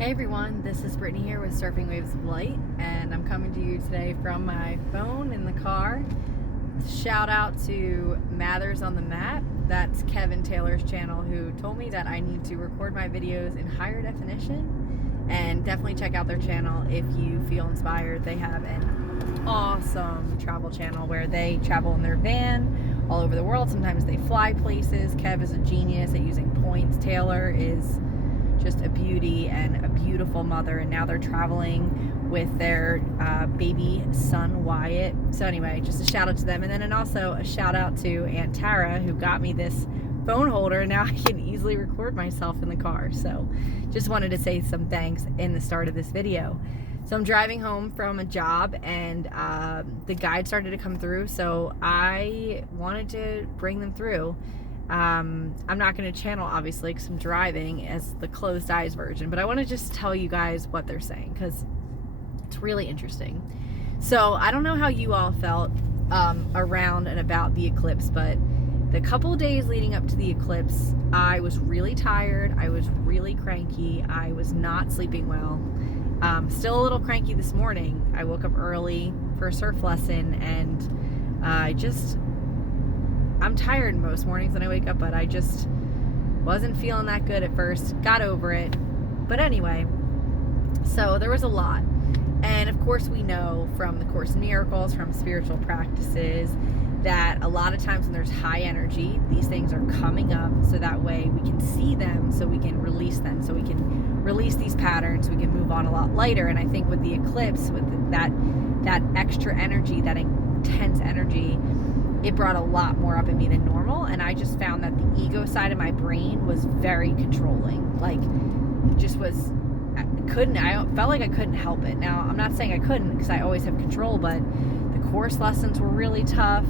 Hey everyone, this is Brittany here with Surfing Waves of Light, and I'm coming to you today from my phone in the car. Shout out to Mathers on the Mat. That's Kevin Taylor's channel, who told me that I need to record my videos in higher definition, and definitely check out their channel if you feel inspired. They have an awesome travel channel where they travel in their van all over the world. Sometimes they fly places. Kev is a genius at using points. Taylor is just a beauty and a beautiful mother, and now they're traveling with their baby son Wyatt. So anyway, just a shout out to them, and also a shout out to Aunt Tara, who got me this phone holder. Now I can easily record myself in the car. So just wanted to say some thanks in the start of this video. So I'm driving home from a job, and the guide started to come through, so I wanted to bring them through. I'm not going to channel, obviously, because I'm driving, as the closed eyes version, but I want to just tell you guys what they're saying, because it's really interesting. So I don't know how you all felt around and about the eclipse, but the couple days leading up to the eclipse, I was really tired. I was really cranky. I was not sleeping well. Still a little cranky this morning. I woke up early for a surf lesson, and I'm tired most mornings when I wake up, but I just wasn't feeling that good at first. Got over it. But anyway, so there was a lot. And of course we know from the Course in Miracles, from spiritual practices, that a lot of times when there's high energy, these things are coming up, so that way we can see them, so we can release them, so we can release these patterns, we can move on a lot lighter. And I think with the eclipse, with that extra energy, that intense energy, it brought a lot more up in me than normal, and I just found that the ego side of my brain was very controlling. Like, just was, I felt like I couldn't help it. Now, I'm not saying I couldn't, because I always have control, but the course lessons were really tough.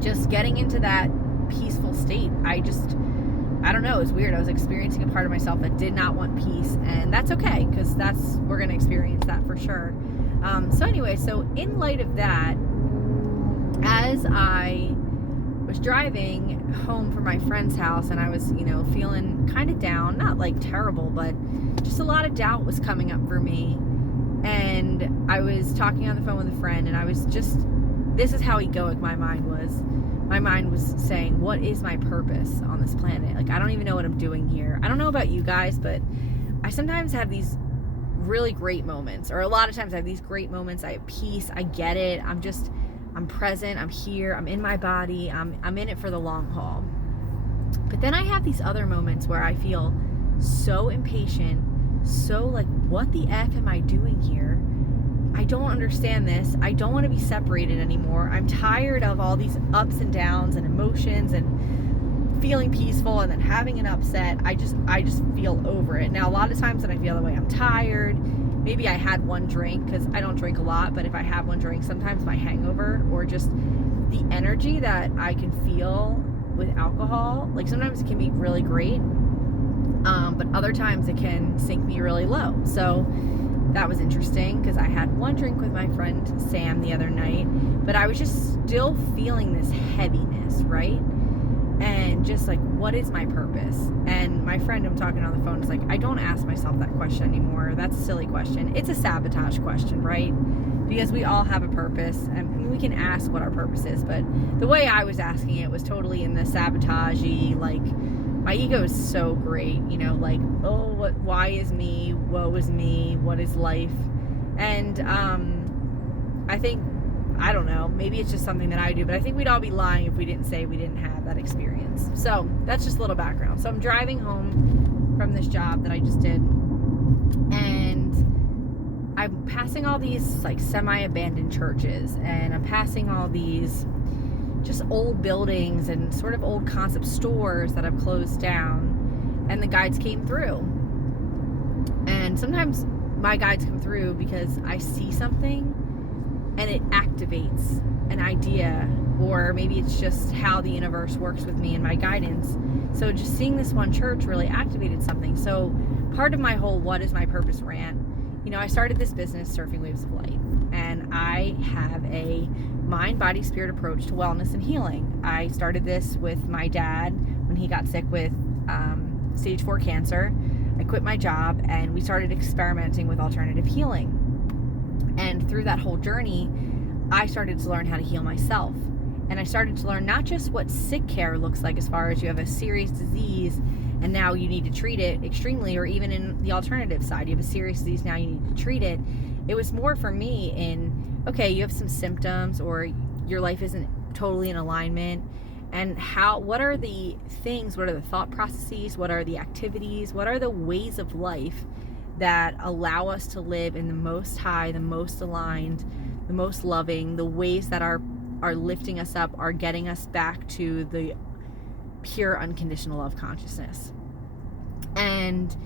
Just getting into that peaceful state, I don't know, it was weird. I was experiencing a part of myself that did not want peace, and that's okay, because we're going to experience that for sure. So anyway, so in light of that, as I was driving home from my friend's house, and I was, feeling kind of down, not like terrible, but just a lot of doubt was coming up for me. And I was talking on the phone with a friend, and I was this is how egoic my mind was. My mind was saying, what is my purpose on this planet? Like, I don't even know what I'm doing here. I don't know about you guys, but I sometimes have these really great moments, or a lot of times I have these great moments. I have peace. I get it. I'm present, I'm here, I'm in my body, I'm in it for the long haul. But then I have these other moments where I feel so impatient, so like, what the F am I doing here? I don't understand this. I don't want to be separated anymore. I'm tired of all these ups and downs and emotions and feeling peaceful and then having an upset. I just feel over it. Now, a lot of times when I feel that way, I'm tired. Maybe I had one drink, because I don't drink a lot, but if I have one drink, sometimes my hangover or just the energy that I can feel with alcohol, like sometimes it can be really great, but other times it can sink me really low. So that was interesting, because I had one drink with my friend Sam the other night, but I was just still feeling this heaviness, right? And just like, what is my purpose? And my friend I'm talking on the phone is like, I don't ask myself that question anymore. That's a silly question. It's a sabotage question, right? Because we all have a purpose, and we can ask what our purpose is, but the way I was asking it was totally in the sabotage-y, like, my ego is so great, like, oh, why is me? Woe is me? What is life? And I think, I don't know, maybe it's just something that I do, but I think we'd all be lying if we didn't say we didn't have that experience. So that's just a little background. So I'm driving home from this job that I just did, and I'm passing all these like semi-abandoned churches, and I'm passing all these just old buildings and sort of old concept stores that have closed down, and the guides came through. And sometimes my guides come through because I see something and it activates an idea, or maybe it's just how the universe works with me and my guidance. So just seeing this one church really activated something. So part of my whole what is my purpose rant, I started this business, Surfing Waves of Light, and I have a mind, body, spirit approach to wellness and healing. I started this with my dad when he got sick with stage 4 cancer. I I quit my job and we started experimenting with alternative healing. And through that whole journey, I started to learn how to heal myself. And I started to learn not just what sick care looks like as far as you have a serious disease and now you need to treat it extremely, or even in the alternative side, you have a serious disease, now you need to treat it. It was more for me in, okay, you have some symptoms or your life isn't totally in alignment, and what are the things, what are the thought processes, what are the activities, what are the ways of life that allow us to live in the most high, the most aligned, the most loving, the ways that are lifting us up, are getting us back to the pure unconditional love consciousness. And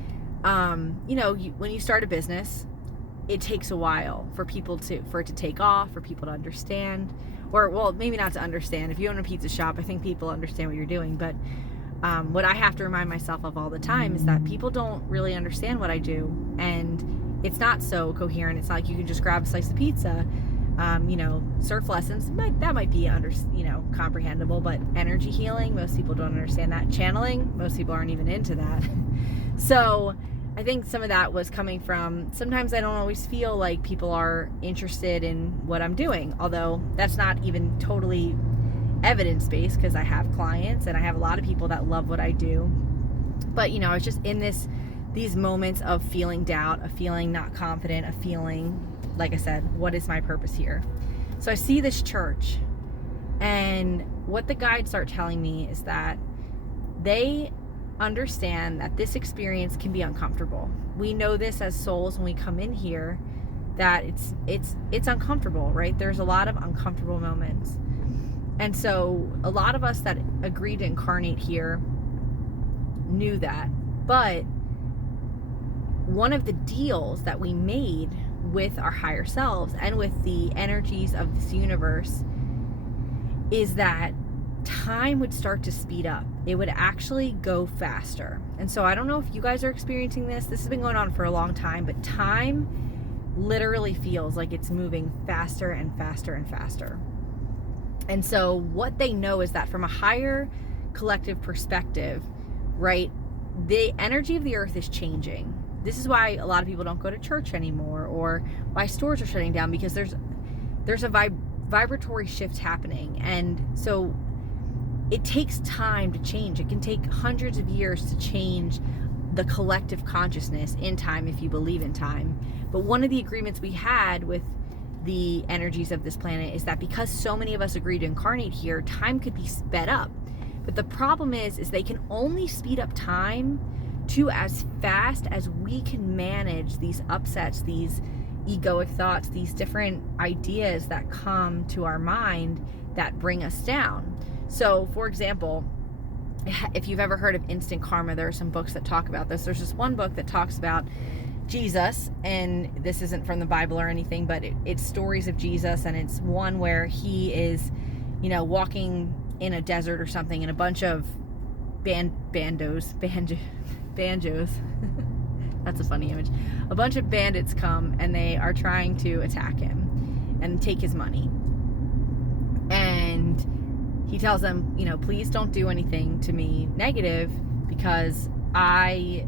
when you start a business, it takes a while for it to take off, for people to understand, or well, maybe not to understand. If you own a pizza shop, I think people understand what you're doing, but what I have to remind myself of all the time is that people don't really understand what I do, and it's not so coherent. It's not like you can just grab a slice of pizza. Surf lessons that might be comprehensible, but energy healing, most people don't understand that. Channeling, most people aren't even into that. So I think some of that was coming from, sometimes I don't always feel like people are interested in what I'm doing, although that's not even totally evidence-based, because I have clients and I have a lot of people that love what I do. But I was just in these moments of feeling doubt, of feeling not confident, of feeling, like I said, what is my purpose here? So I see this church, and what the guides start telling me is that they understand that this experience can be uncomfortable. We know this as souls when we come in here, that it's uncomfortable, right? There's a lot of uncomfortable moments. And so a lot of us that agreed to incarnate here knew that. But one of the deals that we made with our higher selves and with the energies of this universe is that time would start to speed up. It would actually go faster. And so I don't know if you guys are experiencing this. This has been going on for a long time, but time literally feels like it's moving faster and faster and faster. And so what they know is that from a higher collective perspective, right, the energy of the earth is changing. This is why a lot of people don't go to church anymore, or why stores are shutting down, because there's a vibratory shift happening. And so it takes time to change. It can take hundreds of years to change the collective consciousness in time, if you believe in time. But one of the agreements we had with the energies of this planet is that because so many of us agreed to incarnate here, time could be sped up. But the problem is they can only speed up time to as fast as we can manage these upsets, these egoic thoughts, these different ideas that come to our mind that bring us down. So, for example, if you've ever heard of instant karma, there are some books that talk about this. There's this one book that talks about Jesus, and this isn't from the Bible or anything, but it's stories of Jesus, and it's one where he is, walking in a desert or something, and a bunch of banjos. That's a funny image. A bunch of bandits come, and they are trying to attack him and take his money. And he tells them, please don't do anything to me negative, because I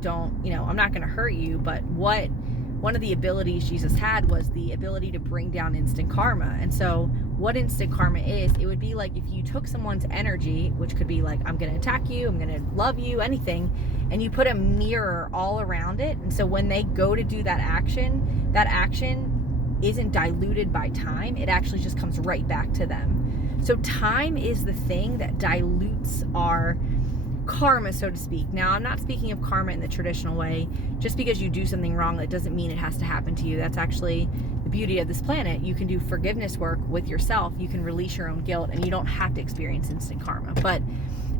don't, I'm not going to hurt you. But one of the abilities Jesus had was the ability to bring down instant karma. And so what instant karma is, it would be like if you took someone's energy, which could be like, I'm going to attack you, I'm going to love you, anything, and you put a mirror all around it. And so when they go to do that action isn't diluted by time. It actually just comes right back to them. So time is the thing that dilutes our karma, so to speak. Now, I'm not speaking of karma in the traditional way. Just because you do something wrong, that doesn't mean it has to happen to you. That's actually the beauty of this planet. You can do forgiveness work with yourself. You can release your own guilt, and you don't have to experience instant karma. But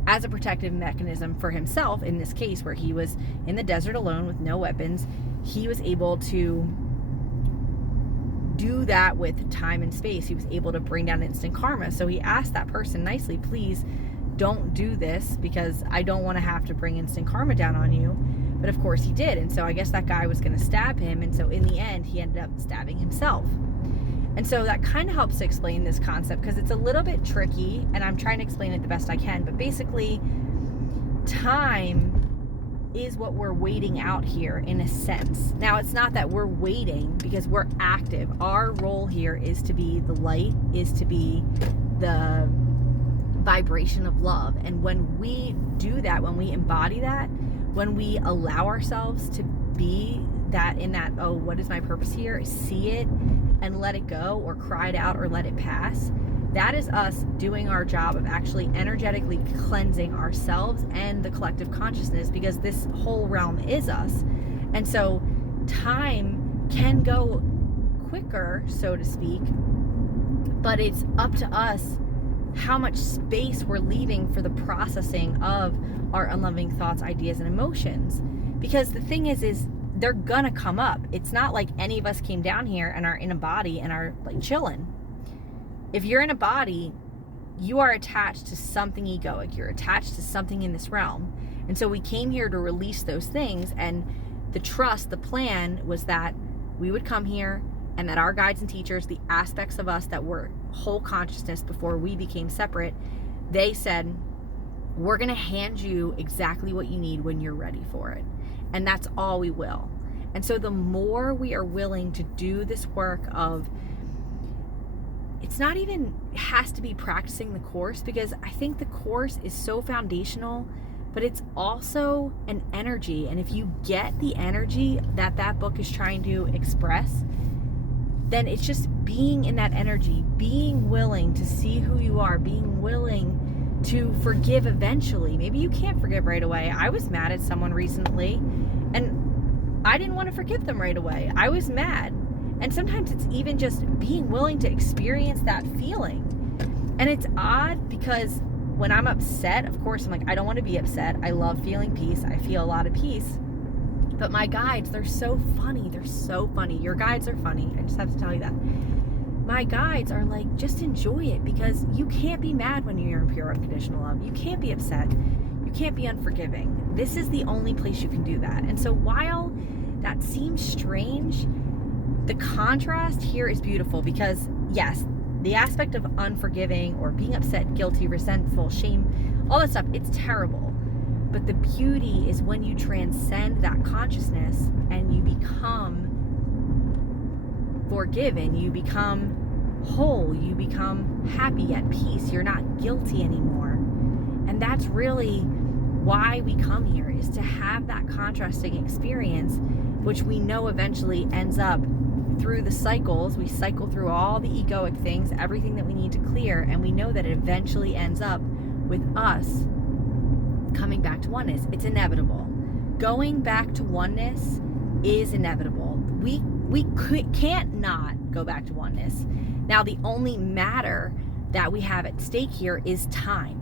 as a protective mechanism for himself, in this case where he was in the desert alone with no weapons, he was able to do that with time and space. He was able to bring down instant karma. So he asked that person nicely, please don't do this, because I don't want to have to bring instant karma down on you. But of course he did. And so I guess that guy was going to stab him. And so in the end, he ended up stabbing himself. And so that kind of helps to explain this concept, because it's a little bit tricky, and I'm trying to explain it the best I can. But basically, time is what we're waiting out here in a sense. Now, it's not that we're waiting because we're active. Our role here is to be the light, is to be the vibration of love. And when we do that, when we embody that, when we allow ourselves to be that in that, oh, what is my purpose here? See it and let it go, or cry it out or let it pass. That is us doing our job of actually energetically cleansing ourselves and the collective consciousness, because this whole realm is us. And so time can go quicker, so to speak, but it's up to us how much space we're leaving for the processing of our unloving thoughts, ideas, and emotions. Because the thing is they're gonna come up. It's not like any of us came down here and are in a body and are like chilling. If you're in a body, you are attached to something egoic. You're attached to something in this realm. And so we came here to release those things. And the trust, the plan was that we would come here and that our guides and teachers, the aspects of us that were whole consciousness before we became separate, they said, we're going to hand you exactly what you need when you're ready for it. And that's all we will. And so the more we are willing to do this work of, it's not even has to be practicing the course, because I think the course is so foundational, but it's also an energy. And if you get the energy that that book is trying to express, then it's just being in that energy, being willing to see who you are, being willing to forgive eventually. Maybe you can't forgive right away. I was mad at someone recently and I didn't want to forgive them right away. I was mad. And sometimes it's even just being willing to experience that feeling. And it's odd because when I'm upset, of course, I'm like, I don't want to be upset. I love feeling peace. I feel a lot of peace. But my guides, they're so funny. They're so funny. Your guides are funny. I just have to tell you that. My guides are like, just enjoy it, because you can't be mad when you're in pure unconditional love. You can't be upset. You can't be unforgiving. This is the only place you can do that. And so while that seems strange, the contrast here is beautiful, because yes, the aspect of unforgiving or being upset, guilty, resentful, shame, all that stuff, it's terrible. But the beauty is when you transcend that consciousness and you become forgiven, you become whole, you become happy, at peace, you're not guilty anymore. And that's really why we come here, is to have that contrasting experience, which we know eventually ends up through the cycles. We cycle through all the egoic things, everything that we need to clear, and we know that it eventually ends up with us coming back to oneness. It's inevitable. Going back to oneness is inevitable. We can't not go back to oneness. Now, the only matter that we have at stake here is time.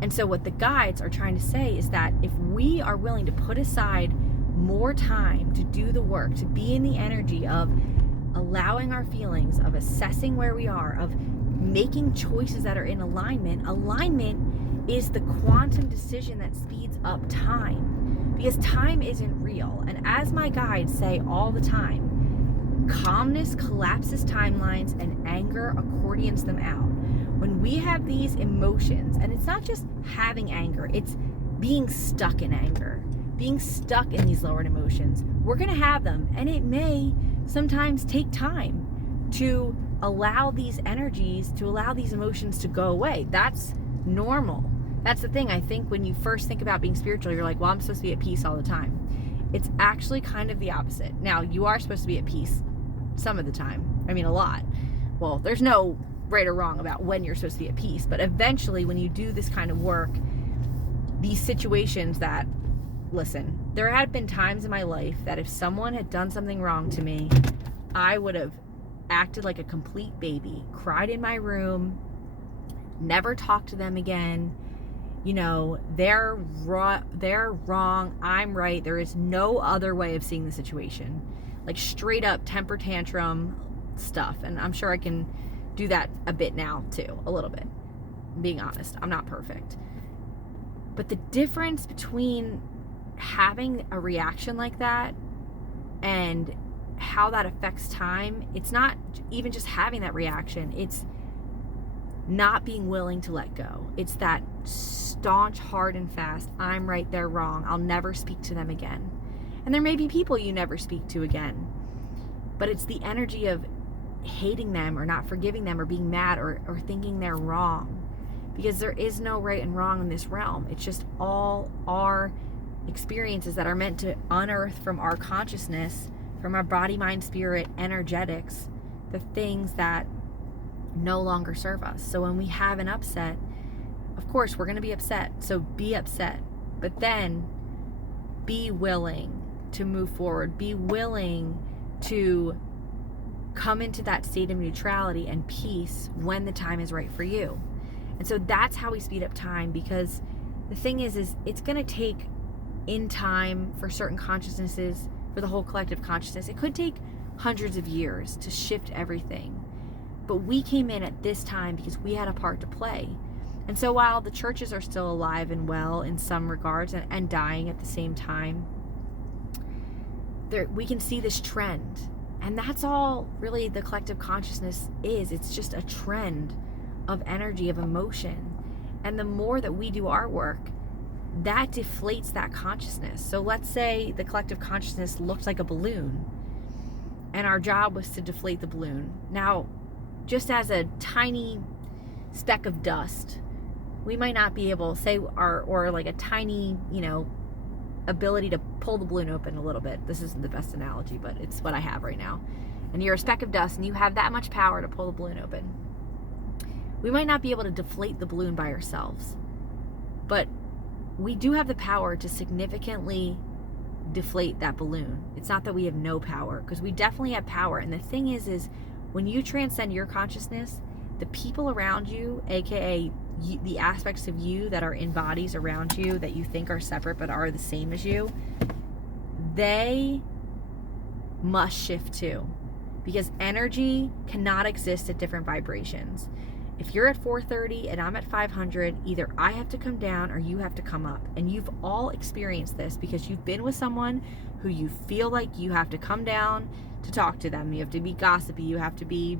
And so what the guides are trying to say is that if we are willing to put aside more time to do the work, to be in the energy of allowing our feelings, of assessing where we are, of making choices that are in alignment. Alignment is the quantum decision that speeds up time, because time isn't real. And as my guides say all the time, calmness collapses timelines and anger accordions them out. When we have these emotions, and it's not just having anger, it's being stuck in anger, being stuck in these lowered emotions. We're going to have them, and it may sometimes take time to allow these energies, to allow these emotions to go away. That's normal. That's the thing. I think when you first think about being spiritual, you're like, well, I'm supposed to be at peace all the time. It's actually kind of the opposite. Now, you are supposed to be at peace some of the time. I mean, a lot. Well, there's no right or wrong about when you're supposed to be at peace, but eventually when you do this kind of work, these situations that, listen, there had been times in my life that if someone had done something wrong to me, I would have acted like a complete baby, cried in my room, never talked to them again. You know, they're wrong, I'm right. There is no other way of seeing the situation. Like straight up temper tantrum stuff. And I'm sure I can do that a bit now too, a little bit. Being honest, I'm not perfect. But the difference between having a reaction like that and how that affects time, it's not even just having that reaction, it's not being willing to let go. It's that staunch, hard and fast, I'm right, they're wrong, I'll never speak to them again. And there may be people you never speak to again, but it's the energy of hating them or not forgiving them or being mad or thinking they're wrong, because there is no right and wrong in this realm. It's just all our experiences that are meant to unearth from our consciousness, from our body, mind, spirit, energetics, the things that no longer serve us. So when we have an upset, of course we're going to be upset, so be upset, but then be willing to move forward, be willing to come into that state of neutrality and peace when the time is right for you. And so that's how we speed up time, because the thing is it's going to take in time for certain consciousnesses, for the whole collective consciousness. It could take hundreds of years to shift everything. But we came in at this time because we had a part to play. And so while the churches are still alive and well in some regards and dying at the same time, we can see this trend. And that's all really the collective consciousness is. It's just a trend of energy, of emotion. And the more that we do our work, that deflates that consciousness. So let's say the collective consciousness looked like a balloon, and our job was to deflate the balloon. Now, just as a tiny speck of dust, we might not be able to say, or like a tiny, ability to pull the balloon open a little bit. This isn't the best analogy, but it's what I have right now. And you're a speck of dust and you have that much power to pull the balloon open. We might not be able to deflate the balloon by ourselves, but we do have the power to significantly deflate that balloon. It's not that we have no power, because we definitely have power. And the thing is when you transcend your consciousness, the people around you, aka the aspects of you that are in bodies around you that you think are separate but are the same as you, they must shift too, because energy cannot exist at different vibrations. If you're at 430 and I'm at 500, either I have to come down or you have to come up. And you've all experienced this because you've been with someone who you feel like you have to come down to talk to them. You have to be gossipy. You have to be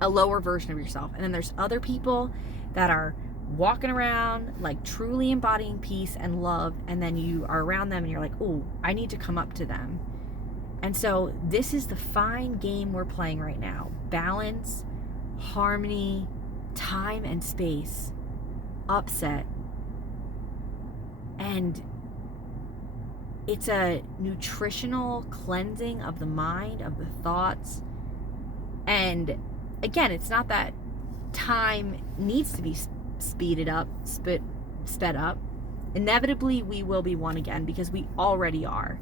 a lower version of yourself. And then there's other people that are walking around like truly embodying peace and love, and then you are around them and you're like, oh, I need to come up to them. And so this is the fine game we're playing right now. Balance, harmony, time and space, upset. And it's a nutritional cleansing of the mind, of the thoughts. And again, it's not that time needs to be sped up. Inevitably, we will be one again, because we already are.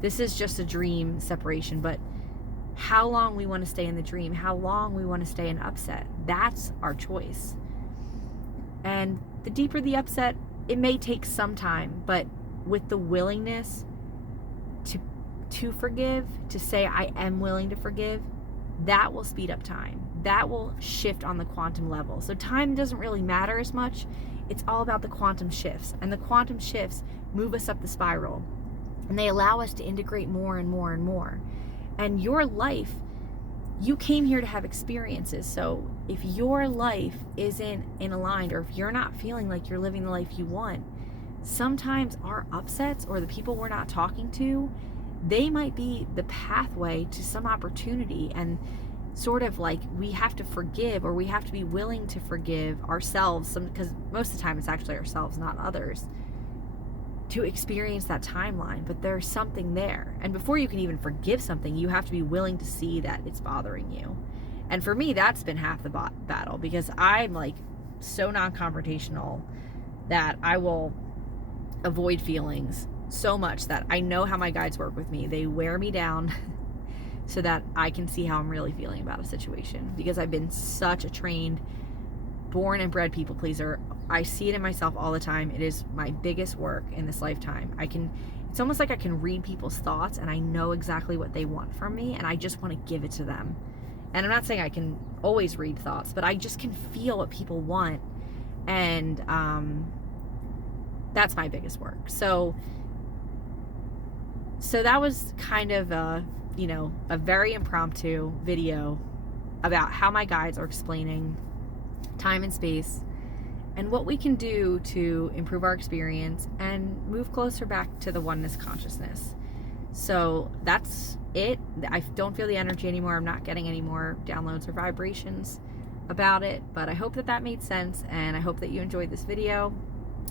This is just a dream separation, but how long we want to stay in the dream, how long we want to stay in upset, that's our choice. And the deeper the upset, it may take some time, but with the willingness to forgive, to say I am willing to forgive, that will speed up time. That will shift on the quantum level. So time doesn't really matter as much. It's all about the quantum shifts. And the quantum shifts move us up the spiral. And they allow us to integrate more and more and more. And your life, you came here to have experiences. So if your life isn't in aligned, or if you're not feeling like you're living the life you want, sometimes our upsets or the people we're not talking to, they might be the pathway to some opportunity. And sort of like we have to forgive, or we have to be willing to forgive ourselves, because most of the time it's actually ourselves, not others, to experience that timeline. But there's something there. And before you can even forgive something, you have to be willing to see that it's bothering you. And for me, that's been half the battle, because I'm like so non-confrontational that I will avoid feelings so much that I know how my guides work with me. They wear me down so that I can see how I'm really feeling about a situation, because I've been such a trained, born and bred people pleaser. I see it in myself all the time. It is my biggest work in this lifetime. It's almost like I can read people's thoughts, and I know exactly what they want from me, and I just want to give it to them. And I'm not saying I can always read thoughts, but I just can feel what people want. And that's my biggest work. So that was kind of a very impromptu video about how my guides are explaining time and space and what we can do to improve our experience and move closer back to the oneness consciousness. So that's it. I don't feel the energy anymore. I'm not getting any more downloads or vibrations about it, but I hope that that made sense, and I hope that you enjoyed this video.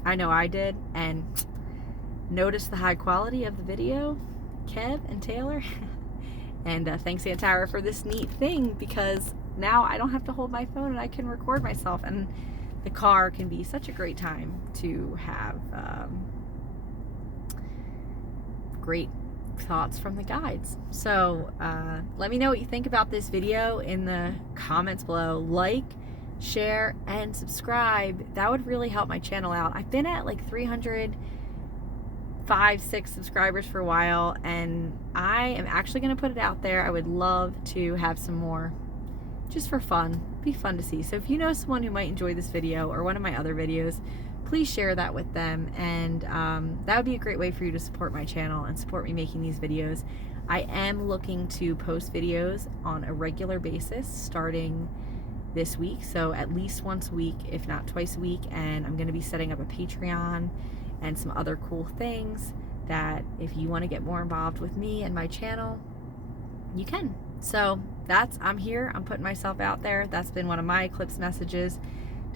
I know I did, and notice the high quality of the video, Kev and Taylor. And thanks Antara for this neat thing, because now I don't have to hold my phone and I can record myself, and the car can be such a great time to have great thoughts from the guides. So let me know what you think about this video in the comments below. Like, share, and subscribe. That would really help my channel out. I've been at like 305-6 subscribers for a while, and I am actually going to put it out there. I would love to have some more, just for fun. Be fun to see. So if you know someone who might enjoy this video or one of my other videos, please share that with them, and that would be a great way for you to support my channel and support me making these videos. I am looking to post videos on a regular basis starting this week, so at least once a week, if not twice a week, and I'm going to be setting up a Patreon and some other cool things that if you want to get more involved with me and my channel, you can. So I'm here, I'm putting myself out there. That's been one of my Eclipse messages,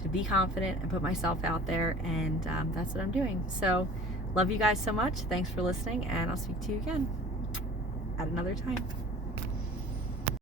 to be confident and put myself out there, and that's what I'm doing. So love you guys so much. Thanks for listening, and I'll speak to you again at another time.